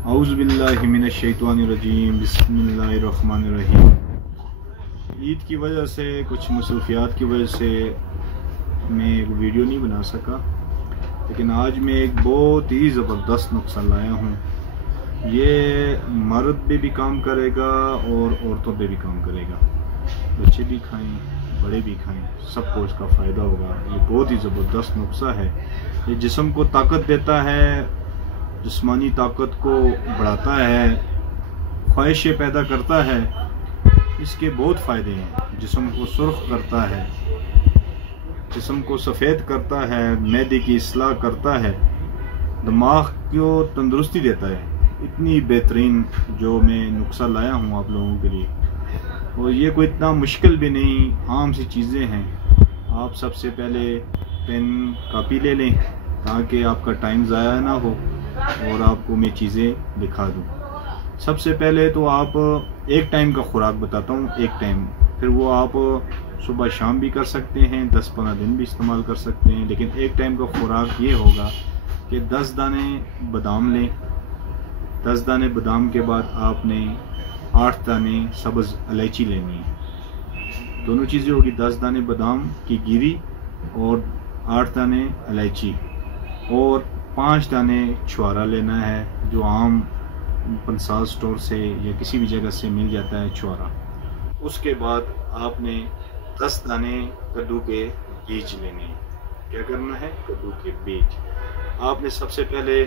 औज़ुबिल्लाहि मिनश्शैतानिर्रजीम बिस्मिल्लाहिर्रहमानिर्रहीम। ईद की वजह से, कुछ मसरूफियात की वजह से मैं एक वीडियो नहीं बना सका, लेकिन आज मैं एक बहुत ही ज़बरदस्त नुस्खा लाया हूँ। ये मर्द पे भी काम करेगा और औरतों पे भी काम करेगा। बच्चे भी खाएं, बड़े भी खाएं, सबको इसका फ़ायदा होगा। ये बहुत ही ज़बरदस्त नुस्खा है। ये जिस्म को ताकत देता है, जिस्मानी ताकत को बढ़ाता है, ख्वाहिशें पैदा करता है। इसके बहुत फ़ायदे हैं। जिस्म को सुर्ख करता है, जिस्म को सफ़ेद करता है, मैदे की इस्लाह करता है, दिमाग को तंदुरुस्ती देता है। इतनी बेहतरीन जो मैं नुस्खा लाया हूँ आप लोगों के लिए, और ये कोई इतना मुश्किल भी नहीं, आम सी चीज़ें हैं। आप सबसे पहले पेन कापी ले लें ताकि आपका टाइम ज़ाया ना हो और आपको मैं चीज़ें दिखा दूँ। सबसे पहले तो आप एक टाइम का खुराक बताता हूँ, एक टाइम, फिर वो आप सुबह शाम भी कर सकते हैं, 10-15 दिन भी इस्तेमाल कर सकते हैं। लेकिन एक टाइम का खुराक ये होगा कि 10 दाने बादाम लें। 10 दाने बादाम के बाद आपने 8 दाने सब्ज़ इलायची लेनी है। दोनों चीज़ें होगी, 10 दाने बादाम की गिरी और 8 दाने इलायची, और 5 दाने छुआरा लेना है, जो आम पंसार स्टोर से या किसी भी जगह से मिल जाता है छुआरा। उसके बाद आपने 10 दाने कद्दू के बीज लेने हैं। क्या करना है? कद्दू के बीज आपने सबसे पहले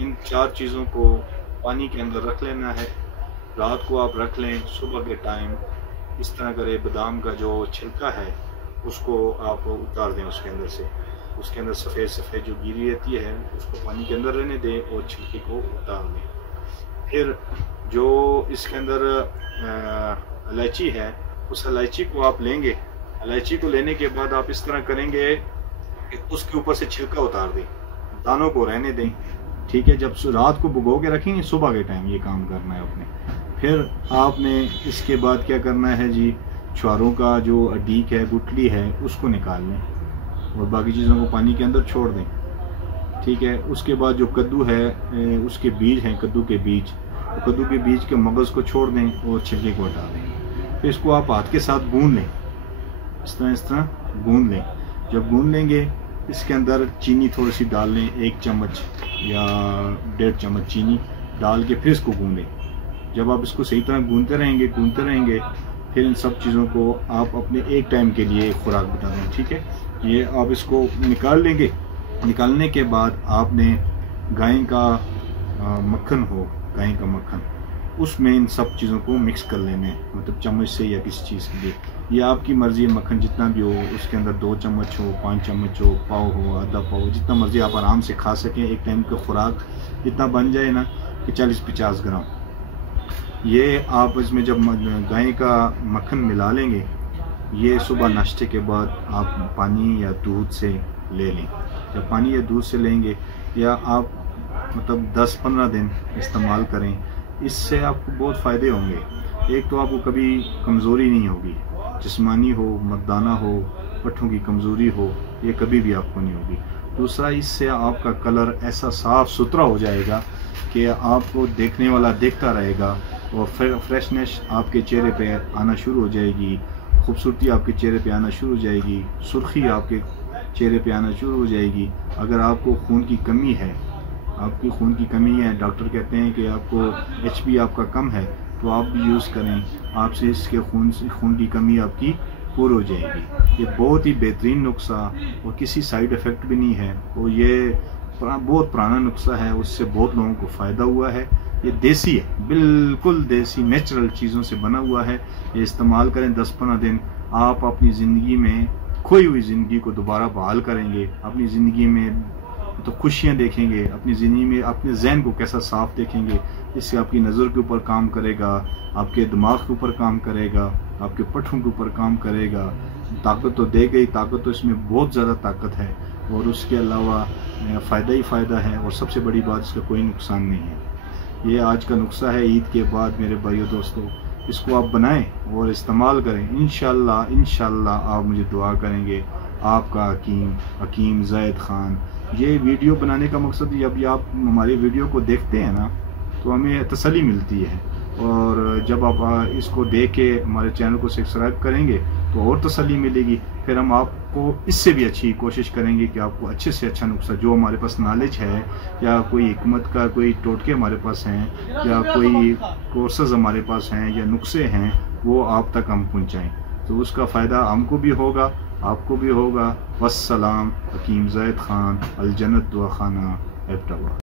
इन 4 चीज़ों को पानी के अंदर रख लेना है। रात को आप रख लें, सुबह के टाइम इस तरह करें, बादाम का जो छिलका है उसको आप उतार दें उसके अंदर से। उसके अंदर सफ़ेद सफ़ेद जो गिरी रहती है उसको पानी के अंदर रहने दें और छिलके को उतार दें। फिर जो इसके अंदर इलायची है, उस इलायची को आप लेंगे। इलायची को लेने के बाद आप इस तरह करेंगे कि उसके ऊपर से छिलका उतार दें, दानों को रहने दें। ठीक है, जब रात को भिगो के रखेंगे, सुबह के टाइम ये काम करना है आपने। फिर आपने इसके बाद क्या करना है जी, छुआरों का जो अडीक है, गुठली है, उसको निकाल लें और बाकी चीज़ों को पानी के अंदर छोड़ दें। ठीक है, उसके बाद जो कद्दू है, उसके बीज हैं, कद्दू के बीज, तो कद्दू के बीज के मगज़ को छोड़ दें और छिलके को हटा दें। फिर इसको आप हाथ के साथ गूंद लें, इस तरह गूंद लें। जब गूंद लेंगे, इसके अंदर चीनी थोड़ी सी डाल लें, 1 चम्मच या 1.5 चम्मच चीनी डाल के फिर इसको गूंदें। जब आप इसको सही तरह गूंदते रहेंगे, फिर इन सब चीज़ों को आप अपने एक टाइम के लिए खुराक बता दें। ठीक है, ये आप इसको निकाल लेंगे। निकालने के बाद आपने गाय का मक्खन हो, गाय का मक्खन, उसमें इन सब चीज़ों को मिक्स कर लेने हैं, मतलब चम्मच से या किसी चीज़ के लिए, ये आपकी मर्ज़ी है। मक्खन जितना भी हो, उसके अंदर 2 चम्मच हो, 5 चम्मच हो, पाव हो, आधा पाव, जितना मर्ज़ी आप आराम से खा सकें। एक टाइम का खुराक इतना बन जाए ना कि 40-50 ग्राम। ये आप इसमें जब गाय का मक्खन मिला लेंगे, ये सुबह नाश्ते के बाद आप पानी या दूध से ले लें। जब पानी या दूध से लेंगे, या आप मतलब 10-15 दिन इस्तेमाल करें, इससे आपको बहुत फ़ायदे होंगे। एक तो आपको कभी कमज़ोरी नहीं होगी, जिस्मानी हो, मर्दाना हो, पट्ठों की कमज़ोरी हो, ये कभी भी आपको नहीं होगी। दूसरा, इससे आपका कलर ऐसा साफ़ सुथरा हो जाएगा कि आपको देखने वाला देखता रहेगा, और फिर फ्रेशनेस आपके चेहरे पे आना शुरू हो जाएगी, खूबसूरती आपके चेहरे पे आना शुरू हो जाएगी, सुर्खी आपके चेहरे पे आना शुरू हो जाएगी। अगर आपको खून की कमी है, आपकी खून की कमी है, डॉक्टर कहते हैं कि आपको HP आपका कम है, तो आप भी यूज़ करें, आपसे इसके खून की कमी आपकी पूरी हो जाएगी। ये बहुत ही बेहतरीन नुस्खा और किसी साइड इफ़ेक्ट भी नहीं है, और ये बहुत पुराना नुस्खा है, उससे बहुत लोगों को फ़ायदा हुआ है। ये देसी है, बिल्कुल देसी नेचुरल चीज़ों से बना हुआ है। ये इस्तेमाल करें 10-15 दिन, आप अपनी ज़िंदगी में खोई हुई ज़िंदगी को दोबारा बहाल करेंगे। अपनी ज़िंदगी में तो खुशियाँ देखेंगे, अपनी ज़िंदगी में अपने जहन को कैसा साफ देखेंगे। इससे आपकी नज़र के ऊपर काम करेगा, आपके दिमाग के ऊपर काम करेगा, आपके पट्ठों के ऊपर काम करेगा। ताकत तो देगा ही, ताकत तो इसमें बहुत ज़्यादा ताकत है, और उसके अलावा फ़ायदा ही फ़ायदा है, और सबसे बड़ी बात, इसका कोई नुकसान नहीं है। ये आज का नुस्खा है ईद के बाद मेरे भाइयों दोस्तों, इसको आप बनाएं और इस्तेमाल करें। इंशाल्लाह आप मुझे दुआ करेंगे। आपका हकीम ज़ैद ख़ान। ये वीडियो बनाने का मकसद, जब आप हमारी वीडियो को देखते हैं ना, तो हमें तसल्ली मिलती है। और जब आप इसको देख के हमारे चैनल को सब्सक्राइब करेंगे तो और तसल्ली मिलेगी। फिर हम आपको इससे भी अच्छी कोशिश करेंगे कि आपको अच्छे से अच्छा नुस्खा जो हमारे पास नॉलेज है, या कोई हिकमत का कोई टोटके हमारे पास हैं, या कोई कोर्सेज हमारे पास हैं, या नुस्खे हैं, वो आप तक हम पहुँचाएँ। तो उसका फ़ायदा हमको भी होगा, आपको भी होगा। वस्सलाम। हकीम ज़ैद ख़ान, अल जन्नत व खाना, एबटाबाद।